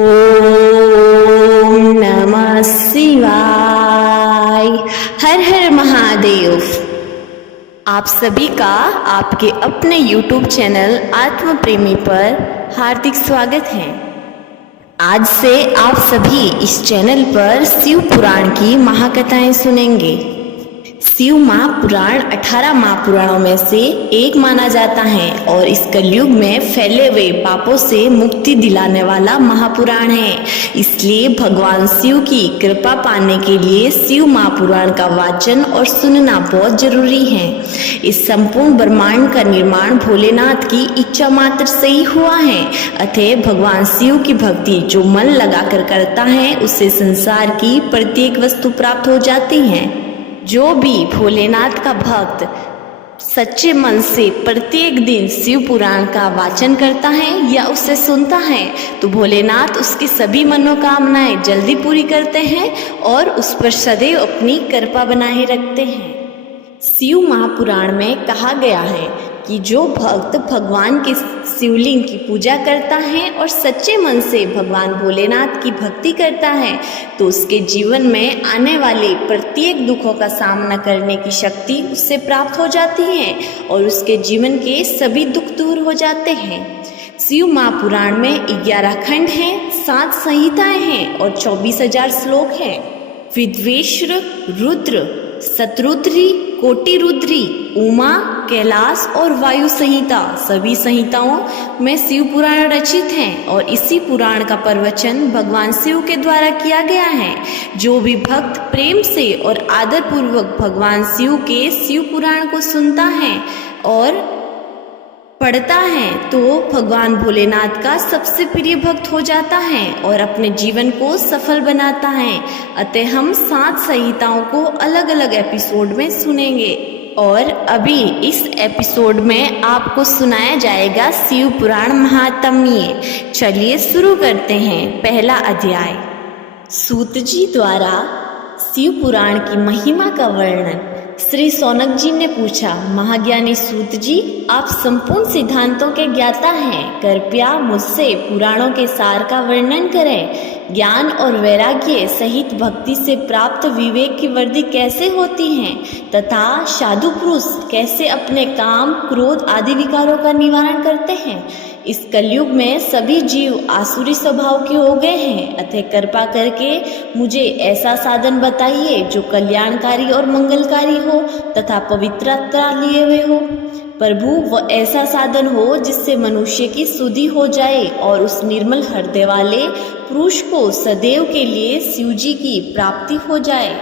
ओम नमः शिवाय। हर हर महादेव। आप सभी का आपके अपने YouTube चैनल आत्म प्रेमी पर हार्दिक स्वागत है। आज से आप सभी इस चैनल पर शिव पुराण की महाकथाएं सुनेंगे। शिव महापुराण 18 महापुराणों में से एक माना जाता है और इस कलयुग में फैले हुए पापों से मुक्ति दिलाने वाला महापुराण है। इसलिए भगवान शिव की कृपा पाने के लिए शिव महापुराण का वाचन और सुनना बहुत जरूरी है। इस संपूर्ण ब्रह्मांड का निर्माण भोलेनाथ की इच्छा मात्र से ही हुआ है। अतः भगवान शिव की भक्ति जो मन लगाकर करता है उसे संसार की प्रत्येक वस्तु प्राप्त हो जाती है। जो भी भोलेनाथ का भक्त सच्चे मन से प्रत्येक दिन शिव पुराण का वाचन करता है या उसे सुनता है तो भोलेनाथ उसकी सभी मनोकामनाएं जल्दी पूरी करते हैं और उस पर सदैव अपनी कृपा बनाए रखते हैं। शिव महापुराण में कहा गया है कि जो भक्त भगवान के शिवलिंग की पूजा करता है और सच्चे मन से भगवान भोलेनाथ की भक्ति करता है तो उसके जीवन में आने वाले प्रत्येक दुखों का सामना करने की शक्ति उससे प्राप्त हो जाती है और उसके जीवन के सभी दुख दूर हो जाते हैं। शिव महापुराण में 11 खंड हैं, 7 संहिताएं हैं और 24,000 श्लोक हैं। विद्वेश्वर, रुद्र, शतरुद्री, कोटि रुद्री, उमा, कैलाश और वायु संहिता सभी संहिताओं में शिव पुराण रचित हैं और इसी पुराण का प्रवचन भगवान शिव के द्वारा किया गया है। जो भी भक्त प्रेम से और आदर पूर्वक भगवान शिव के शिव पुराण को सुनता है और पढ़ता है तो भगवान भोलेनाथ का सबसे प्रिय भक्त हो जाता है और अपने जीवन को सफल बनाता है। अतः हम 7 संहिताओं को अलग अलग एपिसोड में सुनेंगे और अभी इस एपिसोड में आपको सुनाया जाएगा शिव पुराण महात्म्य। चलिए शुरू करते हैं। पहला अध्याय। सूत जी द्वारा शिव पुराण की महिमा का वर्णन। श्री सौनक जी ने पूछा, महाज्ञानी सूत जी, आप संपूर्ण सिद्धांतों के ज्ञाता हैं, कृपया मुझसे पुराणों के सार का वर्णन करें। ज्ञान और वैराग्य सहित भक्ति से प्राप्त विवेक की वृद्धि कैसे होती है तथा साधु पुरुष कैसे अपने काम, क्रोध आदि विकारों का निवारण करते हैं। इस कलयुग में सभी जीव आसुरी स्वभाव के हो गए हैं, अतः कृपा करके मुझे ऐसा साधन बताइए जो कल्याणकारी और मंगलकारी हो तथा पवित्रता लिए हुए हो। प्रभु, वह ऐसा साधन हो जिससे मनुष्य की शुद्धि हो जाए और उस निर्मल हृदय वाले पुरुष को सदैव के लिए शिव जी की प्राप्ति हो जाए।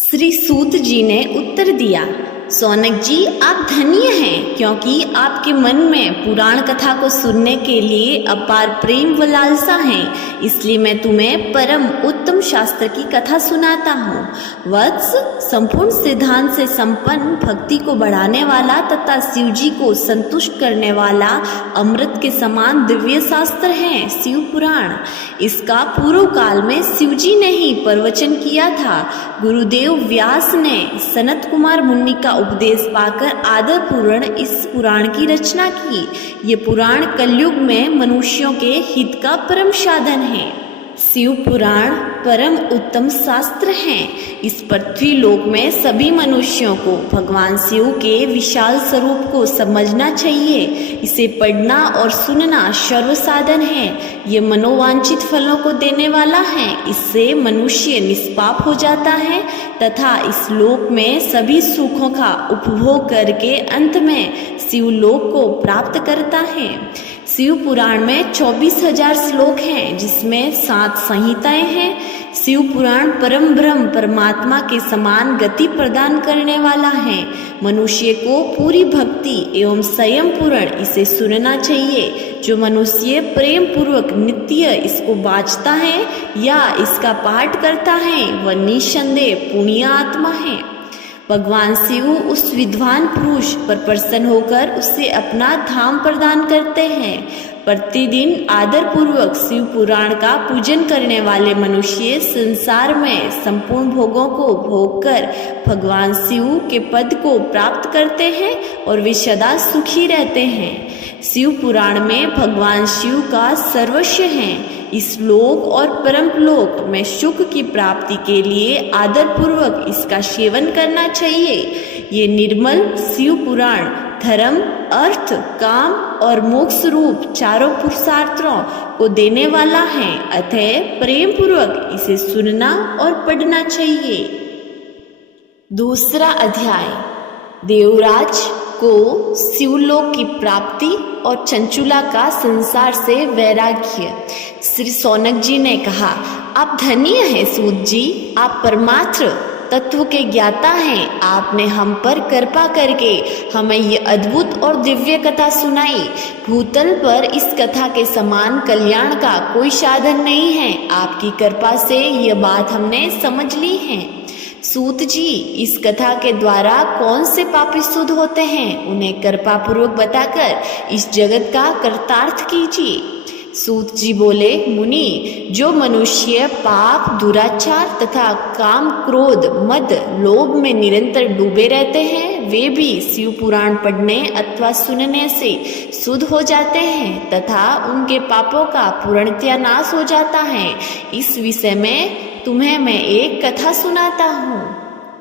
श्री सूत जी ने उत्तर दिया, सौनक जी, आप धन्य हैं क्योंकि आपके मन में पुराण कथा को सुनने के लिए अपार प्रेम व लालसा है। इसलिए मैं तुम्हें परम उत्तम शास्त्र की कथा सुनाता हूँ। वत्स, संपूर्ण सिद्धांत से संपन्न, भक्ति को बढ़ाने वाला तथा शिव जी को संतुष्ट करने वाला अमृत के समान दिव्य शास्त्र है शिव पुराण। इसका पूर्व काल में शिव जी ने ही प्रवचन किया था। गुरुदेव व्यास ने सनत कुमार मुनि का उपदेश पाकर आदर पूर्ण इस पुराण की रचना की। ये पुराण कलयुग में मनुष्यों के हित का परम साधन है। शिव पुराण परम उत्तम शास्त्र हैं। इस पृथ्वी लोक में सभी मनुष्यों को भगवान शिव के विशाल स्वरूप को समझना चाहिए। इसे पढ़ना और सुनना सर्व साधन है। ये मनोवांछित फलों को देने वाला है। इससे मनुष्य निष्पाप हो जाता है तथा इस लोक में सभी सुखों का उपभोग करके अंत में शिव लोक को प्राप्त करता है। शिव पुराण में 24,000 श्लोक हैं जिसमें 7 संहिताएं हैं। शिव पुराण परम ब्रह्म परमात्मा के समान गति प्रदान करने वाला है। मनुष्य को पूरी भक्ति एवं संयम पूर्ण इसे सुनना चाहिए। जो मनुष्य प्रेम पूर्वक नित्य इसको बाजता है या इसका पाठ करता है वह निसंदेह पुण्य आत्मा है। भगवान शिव उस विद्वान पुरुष पर प्रसन्न होकर उसे अपना धाम प्रदान करते हैं। प्रतिदिन आदर पूर्वक शिव पुराण का पूजन करने वाले मनुष्य संसार में संपूर्ण भोगों को भोग कर भगवान शिव के पद को प्राप्त करते हैं और वे सदा सुखी रहते हैं। शिव पुराण में भगवान शिव का सर्वस्व है। इस लोक और परम लोक में सुख की प्राप्ति के लिए आदरपूर्वक इसका सेवन करना चाहिए। ये निर्मल शिव पुराण धर्म, अर्थ, काम और मोक्ष रूप चारों पुरुषार्थों को देने वाला है, अतः प्रेम पूर्वक इसे सुनना और पढ़ना चाहिए। दूसरा अध्याय, देवराज को शिवलोक की प्राप्ति और चंचुला का संसार से वैराग्य। श्री सौनक जी ने कहा, आप धन्य हैं सूत जी, आप परमात्र तत्व के ज्ञाता हैं। आपने हम पर कृपा करके हमें ये अद्भुत और दिव्य कथा सुनाई। भूतल पर इस कथा के समान कल्याण का कोई साधन नहीं है। आपकी कृपा से यह बात हमने समझ ली है। सूत जी, इस कथा के द्वारा कौन से पापी शुद्ध होते हैं, उन्हें कृपा पूर्वक बताकर इस जगत का कर्तार्थ कीजिए। सूत जी बोले, मुनि, जो मनुष्य पाप, दुराचार तथा काम, क्रोध, मद, लोभ में निरंतर डूबे रहते हैं, वे भी शिव पुराण पढ़ने अथवा सुनने से शुद्ध हो जाते हैं तथा उनके पापों का पूर्णतया नाश हो जाता है। इस विषय में तुम्हें मैं एक कथा सुनाता हूँ।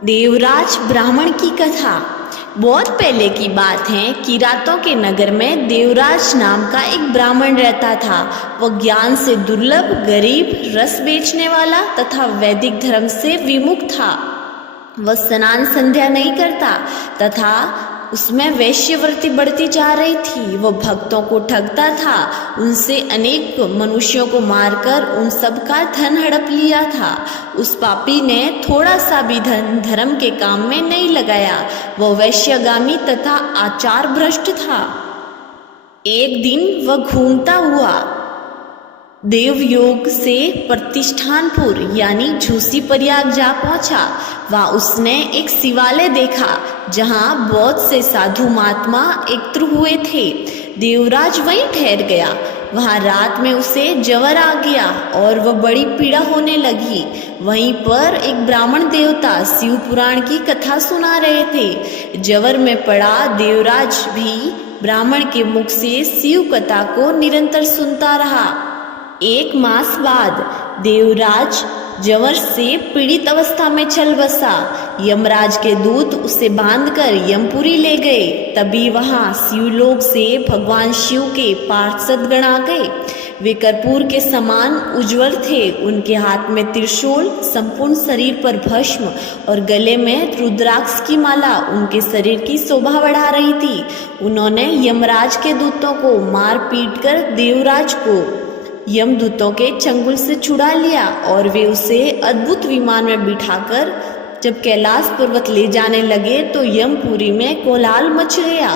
देवराज ब्राह्मण की कथा। बहुत पहले की बात है कि रातों के नगर में देवराज नाम का एक ब्राह्मण रहता था। वह ज्ञान से दुर्लभ, गरीब, रस बेचने वाला तथा वैदिक धर्म से विमुख था। वह स्नान संध्या नहीं करता तथा उसमें वैश्यवृत्ति बढ़ती जा रही थी। वह भक्तों को ठगता था, उनसे अनेक मनुष्यों को मारकर उन सब का धन हड़प लिया था। उस पापी ने थोड़ा सा भी धन धर्म के काम में नहीं लगाया। वह वैश्यगामी तथा आचार भ्रष्ट था। एक दिन वह घूमता हुआ देवयोग से प्रतिष्ठानपुर यानी झूसी प्रयाग जा पहुंचा। वहां उसने एक शिवालय देखा जहां बहुत से साधु महात्मा एकत्र हुए थे। देवराज वहीं ठहर गया। वहां रात में उसे जवर आ गया और वह बड़ी पीड़ा होने लगी। वहीं पर एक ब्राह्मण देवता शिव पुराण की कथा सुना रहे थे। जवर में पड़ा देवराज भी ब्राह्मण के मुख से शिव कथा को निरंतर सुनता रहा। एक मास बाद देवराज जवर से पीड़ित अवस्था में चल बसा। यमराज के दूत उसे बांधकर यमपुरी ले गए। तभी वहां शिवलोक से भगवान शिव के पार्षद गण आ गए। वे कर्पूर के समान उज्ज्वल थे। उनके हाथ में त्रिशूल, संपूर्ण शरीर पर भस्म और गले में रुद्राक्ष की माला उनके शरीर की शोभा बढ़ा रही थी। उन्होंने यमराज के दूतों को मार पीट कर देवराज को यमदूतों के चंगुल से छुड़ा लिया और वे उसे अद्भुत विमान में बिठाकर जब कैलाश पर्वत ले जाने लगे तो यमपुरी में कोलाहल मच गया,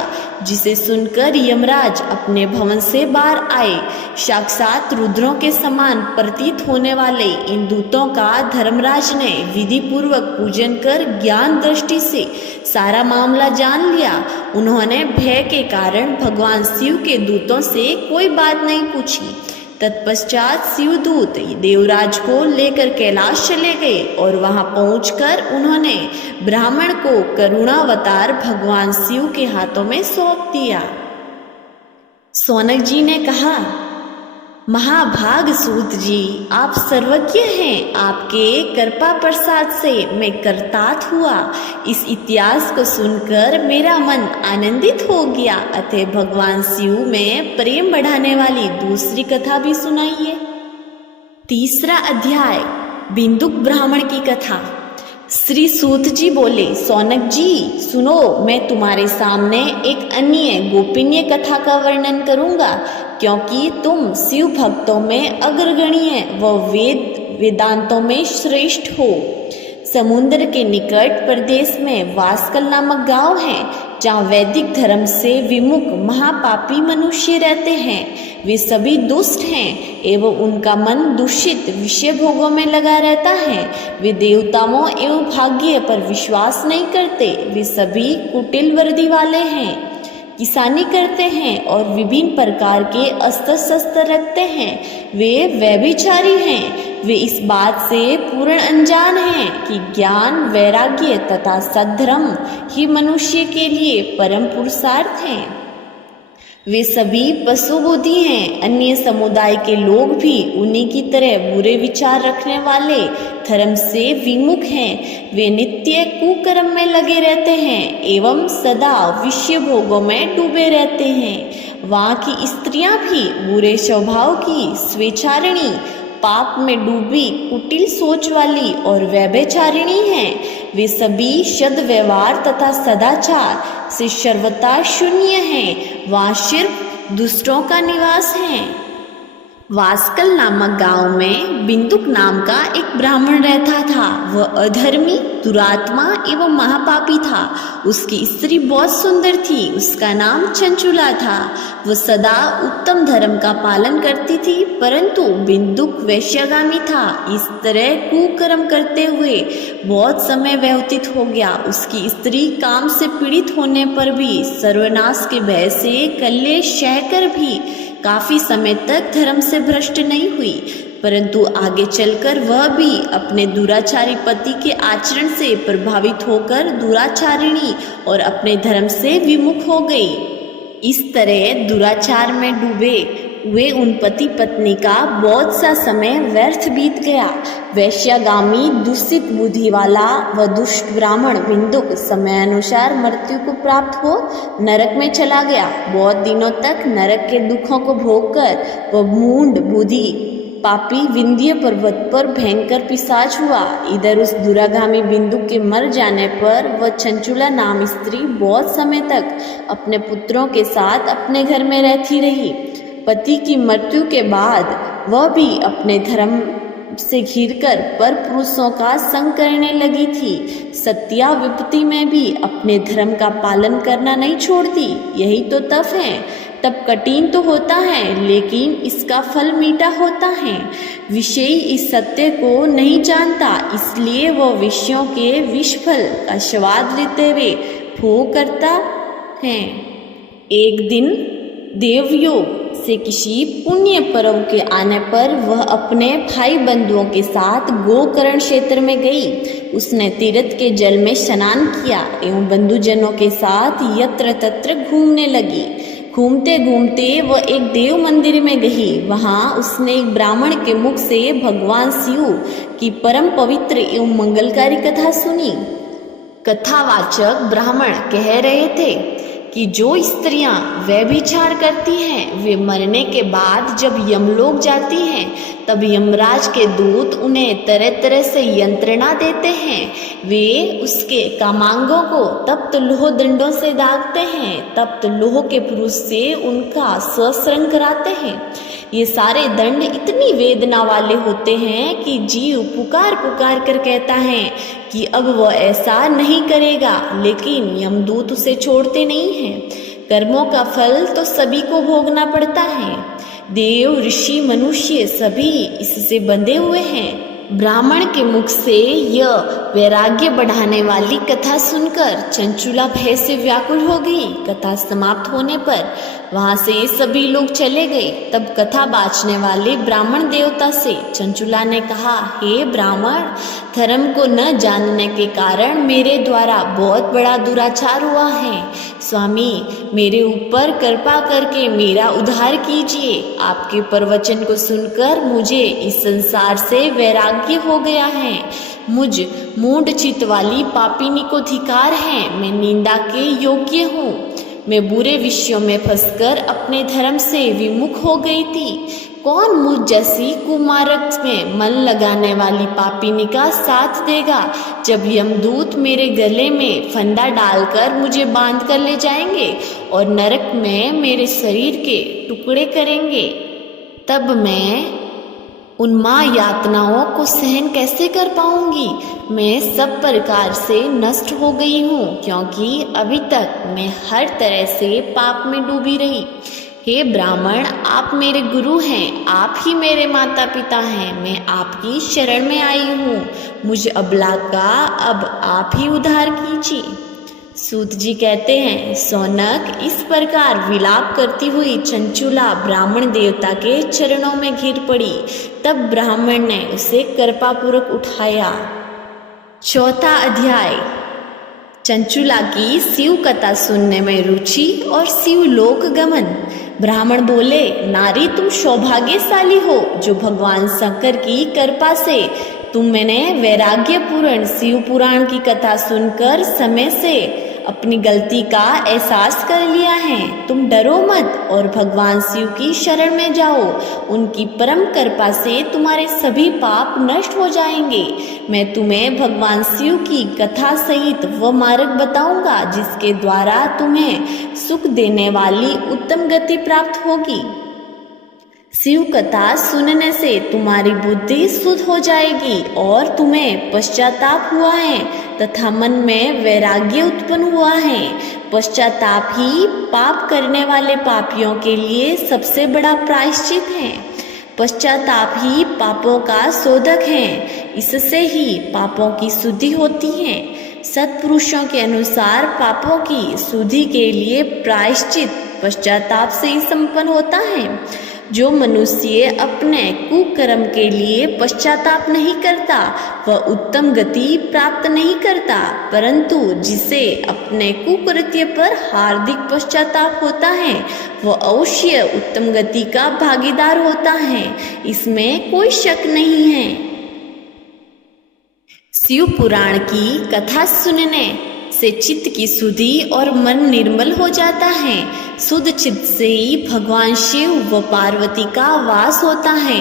जिसे सुनकर यमराज अपने भवन से बाहर आए। साक्षात रुद्रों के समान प्रतीत होने वाले इन दूतों का धर्मराज ने विधि पूर्वक पूजन कर ज्ञान दृष्टि से सारा मामला जान लिया। उन्होंने भय के कारण भगवान शिव के दूतों से कोई बात नहीं पूछी। तत्पश्चात शिवदूत देवराज को लेकर कैलाश चले गए और वहां पहुंचकर उन्होंने ब्राह्मण को करुणावतार भगवान शिव के हाथों में सौंप दिया। सौनक जी ने कहा, महाभाग सूत जी, आप सर्वज्ञ हैं। आपके कृपा प्रसाद से मैं कृतार्थ हुआ। इस इतिहास को सुनकर मेरा मन आनंदित हो गया। अतः भगवान शिव में प्रेम बढ़ाने वाली दूसरी कथा भी सुनाइए। तीसरा अध्याय, बिंदुक ब्राह्मण की कथा। श्री सूत जी बोले, सौनक जी सुनो, मैं तुम्हारे सामने एक अन्य गोपनीय कथा का वर्णन करूंगा, क्योंकि तुम शिव भक्तों में अग्रगण्य व वेदांतों में श्रेष्ठ हो। समुद्र के निकट प्रदेश में वास्कल नामक गांव है, जहाँ वैदिक धर्म से विमुख महापापी मनुष्य रहते हैं। वे सभी दुष्ट हैं एवं उनका मन दूषित विषय भोगों में लगा रहता है। वे देवताओं एवं भाग्य पर विश्वास नहीं करते। वे सभी कुटिल वर्दी वाले हैं, किसानी करते हैं और विभिन्न प्रकार के अस्त्र शस्त्र रखते हैं। वे व्यभिचारी हैं। वे इस बात से पूर्ण अनजान हैं कि ज्ञान, वैराग्य तथा सद्धर्म ही मनुष्य के लिए परम पुरुषार्थ हैं। वे सभी पशु बुद्धि हैं। अन्य समुदाय के लोग भी उन्हीं की तरह बुरे विचार रखने वाले धर्म से विमुख हैं। वे नित्य कुकर्म में लगे रहते हैं एवं सदा विषय भोगों में डूबे रहते हैं। वहाँ की स्त्रियां भी बुरे स्वभाव की, स्वेच्छारिणी, पाप में डूबी, कुटिल सोच वाली और व्यभिचारिणी हैं। वे सभी सद्व्यवहार तथा सदाचार से सर्वथा शून्य हैं। वहाँ सिर्फ दुष्टों का निवास है। वास्कल नामक गांव में बिंदुक नाम का एक ब्राह्मण रहता था। वह अधर्मी, दुरात्मा एवं महापापी था। उसकी स्त्री बहुत सुंदर थी। उसका नाम चंचुला था। वह सदा उत्तम धर्म का पालन करती थी, परंतु बिंदुक वैश्यगामी था। इस तरह कुकर्म करते हुए बहुत समय व्यतीत हो गया। उसकी स्त्री काम से पीड़ित होने पर भी, सर्वनाश के भय से कलेश सहकर भी काफी समय तक धर्म से भ्रष्ट नहीं हुई, परंतु आगे चलकर वह भी अपने दुराचारी पति के आचरण से प्रभावित होकर दुराचारिणी और अपने धर्म से विमुख हो गई। इस तरह दुराचार में डूबे हुए उन पति पत्नी का बहुत सा समय व्यर्थ बीत गया। वैश्यगामी, दूषित बुद्धि वाला व दुष्ट ब्राह्मण बिंदुक समयानुसार मृत्यु को प्राप्त हो नरक में चला गया। बहुत दिनों तक नरक के दुखों को भोगकर वह मूढ़ बुद्धि पापी विंध्य पर्वत पर भयंकर पिशाच हुआ। इधर उस दुरागामी बिंदुक के मर जाने पर वह चंचुला नाम स्त्री बहुत समय तक अपने पुत्रों के साथ अपने घर में रहती रही। पति की मृत्यु के बाद वह भी अपने धर्म से घिरकर पर पुरुषों का संग करने लगी थी। सत्या विपत्ति में भी अपने धर्म का पालन करना नहीं छोड़ती। यही तो तप है। तप कठिन तो होता है, लेकिन इसका फल मीठा होता है। विषयी इस सत्य को नहीं जानता, इसलिए वह विषयों के विषफल का स्वाद लेते हुए भोग करता है। एक दिन देवयोग से किसी पुण्य पर्व के आने पर वह अपने भाई बंधुओं के साथ गोकर्ण क्षेत्र में गई। उसने तीर्थ के जल में स्नान किया एवं बंधुजनों के साथ यत्र तत्र घूमने लगी। घूमते घूमते वह एक देव मंदिर में गई। वहां उसने एक ब्राह्मण के मुख से भगवान शिव की परम पवित्र एवं मंगलकारी कथा सुनी। कथावाचक ब्राह्मण कह रहे थे कि जो स्त्रियां व्यभिचार करती हैं, वे मरने के बाद जब यमलोक जाती हैं, तब यमराज के दूत उन्हें तरह तरह से यंत्रणा देते हैं। वे उसके कामांगों को तप्त लोह दंडों से दागते हैं। तप्त लोह के पुरुष से उनका सश्रंग कराते हैं। ये सारे दंड इतनी वेदना वाले होते हैं कि जीव पुकार पुकार कर कहता है कि अब वह ऐसा नहीं करेगा, लेकिन यमदूत उसे छोड़ते नहीं हैं। कर्मों का फल तो सभी को भोगना पड़ता है। देव, ऋषि, मनुष्य सभी इससे बंधे हुए हैं। ब्राह्मण के मुख से यह वैराग्य बढ़ाने वाली कथा सुनकर चंचुला भय से व्याकुल हो गई। कथा समाप्त होने पर वहां से सभी लोग चले गए। तब कथा बाँचने वाले ब्राह्मण देवता से चंचुला ने कहा, हे ब्राह्मण, धर्म को न जानने के कारण मेरे द्वारा बहुत बड़ा दुराचार हुआ है। स्वामी, मेरे ऊपर कृपा करके मेरा उद्धार कीजिए। आपके प्रवचन को सुनकर मुझे इस संसार से वैराग्य हो गया है। मुझ मूढ़ चित्त वाली पापिनी को धिक्कार है। मैं निंदा के योग्य हूँ। मैं बुरे विषयों में फंसकर अपने धर्म से विमुख हो गई थी। कौन मुझ जैसी कुमारक में मन लगाने वाली पापिनी का साथ देगा, जब यमदूत मेरे गले में फंदा डालकर मुझे बांध कर ले जाएंगे और नरक में मेरे शरीर के टुकड़े करेंगे। तब मैं उन माँ यातनाओं को सहन कैसे कर पाऊंगी। मैं सब प्रकार से नष्ट हो गई हूँ, क्योंकि अभी तक मैं हर तरह से पाप में डूबी रही। हे ब्राह्मण, आप मेरे गुरु हैं, आप ही मेरे माता पिता हैं। मैं आपकी शरण में आई हूँ। मुझ अबला का अब आप ही उद्धार कीजिए। सूत जी कहते हैं, सौनक, इस प्रकार विलाप करती हुई चंचुला ब्राह्मण देवता के चरणों में गिर पड़ी। तब ब्राह्मण ने उसे कृपापूर्वक उठाया। चौथा अध्याय। चंचुला की शिव कथा सुनने में रुचि और शिवलोक गमन। ब्राह्मण बोले, नारी तुम सौभाग्यशाली हो जो भगवान शंकर की कृपा से तुमने वैराग्यपूर्ण शिव पुराण की कथा सुनकर समय से अपनी गलती का एहसास कर लिया है। तुम डरो मत और भगवान शिव की शरण में जाओ। उनकी परम कृपा से तुम्हारे सभी पाप नष्ट हो जाएंगे। मैं तुम्हें भगवान शिव की कथा सहित वो मार्ग बताऊंगा जिसके द्वारा तुम्हें सुख देने वाली उत्तम गति प्राप्त होगी। शिव कथा सुनने से तुम्हारी बुद्धि शुद्ध हो जाएगी और तुम्हें पश्चाताप हुआ है तथा मन में वैराग्य उत्पन्न हुआ है। पश्चाताप ही पाप करने वाले पापियों के लिए सबसे बड़ा प्रायश्चित है। पश्चाताप ही पापों का शोधक है। इससे ही पापों की शुद्धि होती है। सत्पुरुषों के अनुसार पापों की शुद्धि के लिए प्रायश्चित पश्चाताप से ही संपन्न होता है। जो मनुष्य अपने कुकर्म के लिए पश्चाताप नहीं करता वह उत्तम गति प्राप्त नहीं करता, परंतु जिसे अपने कुकृत्य पर हार्दिक पश्चाताप होता है वह अवश्य उत्तम गति का भागीदार होता है। इसमें कोई शक नहीं है। शिव पुराण की कथा सुनने से चित्त की शुद्धि और मन निर्मल हो जाता है। शुद्ध चित्त से ही भगवान शिव व पार्वती का वास होता है।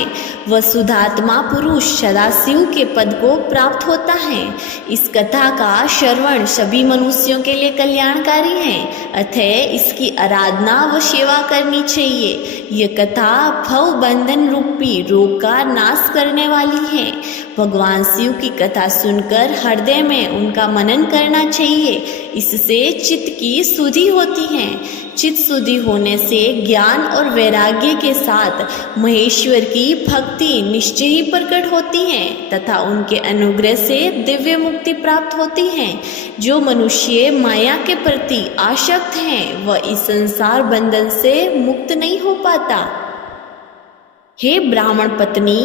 वह शुद्धात्मा पुरुष सदाशिव के पद को प्राप्त होता है। इस कथा का श्रवण सभी मनुष्यों के लिए कल्याणकारी है, अतः इसकी आराधना व सेवा करनी चाहिए। यह कथा भव बंधन रूपी रोग का नाश करने वाली है। भगवान शिव की कथा सुनकर हृदय में उनका मनन करना चाहिए। इससे चित्त की शुद्धि होती है। चित्त शुद्धि होने से ज्ञान और वैराग्य के साथ महेश्वर की भक्ति निश्चय ही प्रकट होती है तथा उनके अनुग्रह से दिव्य मुक्ति प्राप्त होती है। जो मनुष्य माया के प्रति आसक्त हैं वह इस संसार बंधन से मुक्त नहीं हो पाता। हे ब्राह्मण पत्नी,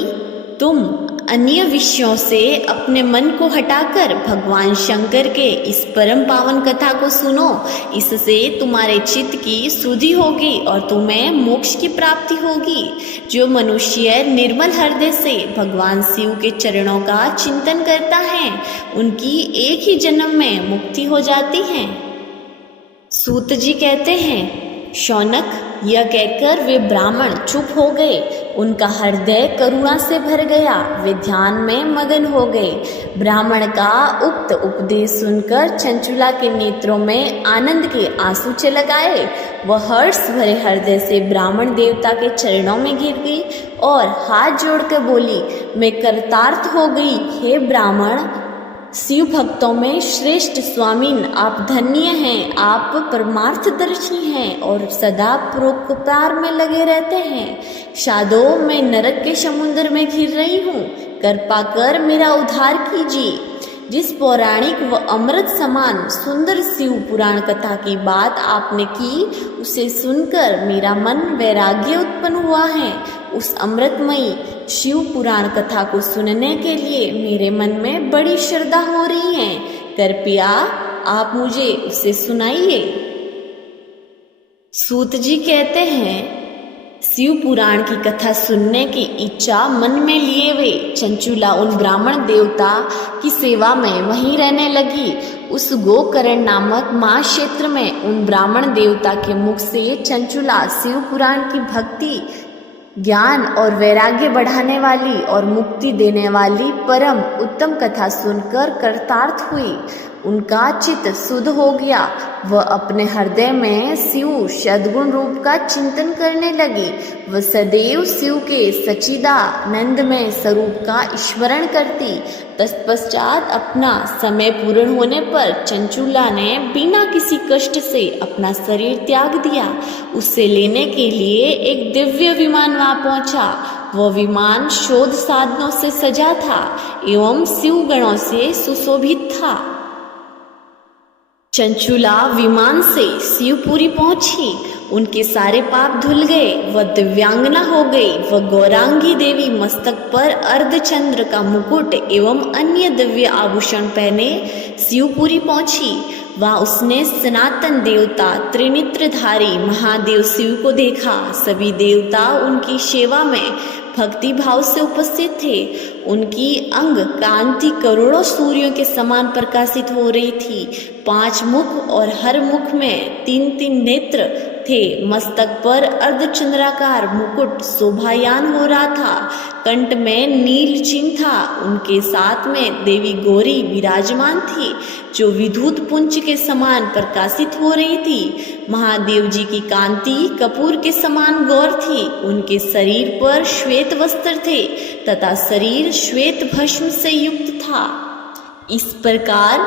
तुम अन्य विषयों से अपने मन को हटाकर भगवान शंकर के इस परम पावन कथा को सुनो। इससे तुम्हारे चित्त की शुद्धि होगी और तुम्हें मोक्ष की प्राप्ति होगी। जो मनुष्य निर्मल हृदय से भगवान शिव के चरणों का चिंतन करता है उनकी एक ही जन्म में मुक्ति हो जाती है। सूत जी कहते हैं, शौनक, यह कहकर वे ब्राह्मण चुप हो गए। उनका हृदय करुणा से भर गया। वे ध्यान में मगन हो गए। ब्राह्मण का उक्त उपदेश सुनकर चंचुला के नेत्रों में आनंद के आंसू छलक आए। वह हर्ष भरे हृदय से ब्राह्मण देवता के चरणों में गिर गई और हाथ जोड़कर बोली, मैं कृतार्थ हो गई। हे ब्राह्मण, शिव भक्तों में श्रेष्ठ स्वामीन, आप धन्य हैं। आप परमार्थदर्शी हैं और सदा परोपकार में लगे रहते हैं। साधो, मैं नरक के समुद्र में घिर रही हूँ, कृपा कर मेरा उद्धार कीजिए। जिस पौराणिक व अमृत समान सुंदर शिव पुराण कथा की बात आपने की उसे सुनकर मेरा मन वैराग्य उत्पन्न हुआ है। उस अमृतमयी शिव पुराण कथा को सुनने के लिए मेरे मन में बड़ी श्रद्धा हो रही है। कृपया आप मुझे उसे सुनाइए। सूत जी कहते हैं, शिव पुराण की कथा सुनने की इच्छा मन में लिए वे चंचुला उन ब्राह्मण देवता की सेवा में वहीं रहने लगी। उस गोकर्ण नामक महाक्षेत्र में उन ब्राह्मण देवता के मुख से चंचुला शिव पुराण की भक्ति, ज्ञान और वैराग्य बढ़ाने वाली और मुक्ति देने वाली परम उत्तम कथा सुनकर कृतार्थ हुई। उनका चित्त शुद्ध हो गया। वह अपने हृदय में शिव सद्गुण रूप का चिंतन करने लगी। वह सदैव शिव के सच्चिदानंदमय स्वरूप का स्मरण करती। तत्पश्चात अपना समय पूर्ण होने पर चंचुला ने बिना किसी कष्ट से अपना शरीर त्याग दिया। उससे लेने के लिए एक दिव्य विमान वहां पहुंचा। वह विमान शोध साधनों से सजा था एवं शिव गणों से सुशोभित था। चंचुला विमान से शिवपुरी पहुंची। उनके सारे पाप धुल गए। वह दिव्यांगना हो गई। वह गौरांगी देवी मस्तक पर अर्धचंद्र का मुकुट एवं अन्य दिव्य आभूषण पहने शिवपुरी पहुंची। वहाँ उसने सनातन देवता त्रिनेत्रधारी महादेव शिव को देखा। सभी देवता उनकी सेवा में भक्ति भाव से उपस्थित थे। उनकी अंग कांति करोड़ों सूर्यों के समान प्रकाशित हो रही थी। 5 मुख और हर मुख में 3-3 नेत्र थे। मस्तक पर अर्धचंद्राकार मुकुट शोभायान हो रहा था। कंठ में नील चिन्ह था। उनके साथ में देवी गौरी विराजमान थी, जो विद्युत पुंज के समान प्रकाशित हो रही थी। महादेव जी की कांति कपूर के समान गौर थी। उनके शरीर पर श्वेत वस्त्र थे तथा शरीर श्वेत भस्म से युक्त था। इस प्रकार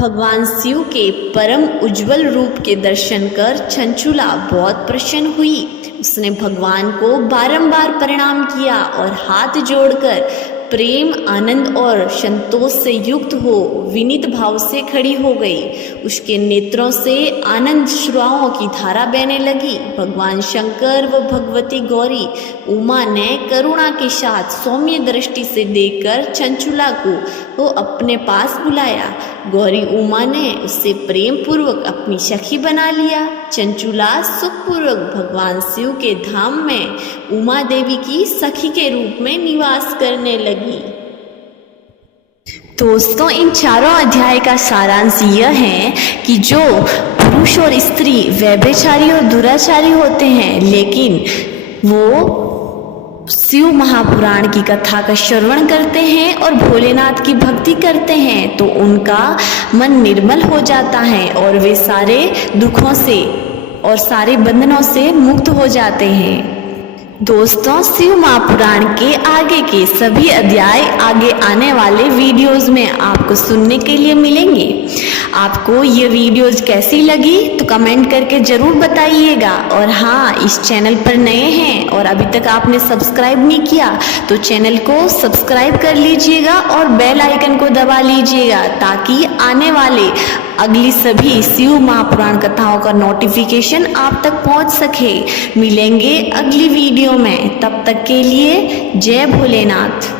भगवान शिव के परम उज्जवल रूप के दर्शन कर चंचुला बहुत प्रसन्न हुई। उसने भगवान को बारंबार प्रणाम किया और हाथ जोड़कर प्रेम, आनंद और संतोष से युक्त हो विनीत भाव से खड़ी हो गई। उसके नेत्रों से आनंद श्रुआओं की धारा बहने लगी। भगवान शंकर व भगवती गौरी उमा ने करुणा के साथ सौम्य दृष्टि से देखकर चंचुला को वो अपने पास बुलाया। गौरी उमा ने उससे प्रेम पूर्वक अपनी सखी बना लिया। चंचुला सुखपूर्वक भगवान शिव के धाम में उमा देवी की सखी के रूप में निवास करने लगी। दोस्तों, इन चारों अध्याय का सारांश यह है कि जो पुरुष और स्त्री व्यभिचारी और दुराचारी होते हैं, लेकिन वो शिव महापुराण की कथा का श्रवण करते हैं और भोलेनाथ की भक्ति करते हैं, तो उनका मन निर्मल हो जाता है और वे सारे दुखों से और सारे बंधनों से मुक्त हो जाते हैं। दोस्तों, शिव महापुराण के आगे के सभी अध्याय आगे आने वाले वीडियोस में आपको सुनने के लिए मिलेंगे। आपको ये वीडियोस कैसी लगी तो कमेंट करके जरूर बताइएगा। और हाँ, इस चैनल पर नए हैं और अभी तक आपने सब्सक्राइब नहीं किया तो चैनल को सब्सक्राइब कर लीजिएगा और बेल आइकन को दबा लीजिएगा, ताकि आने वाले अगली सभी शिव महापुराण कथाओं का नोटिफिकेशन आप तक पहुंच सके। मिलेंगे अगली वीडियो में, तब तक के लिए जय भोलेनाथ।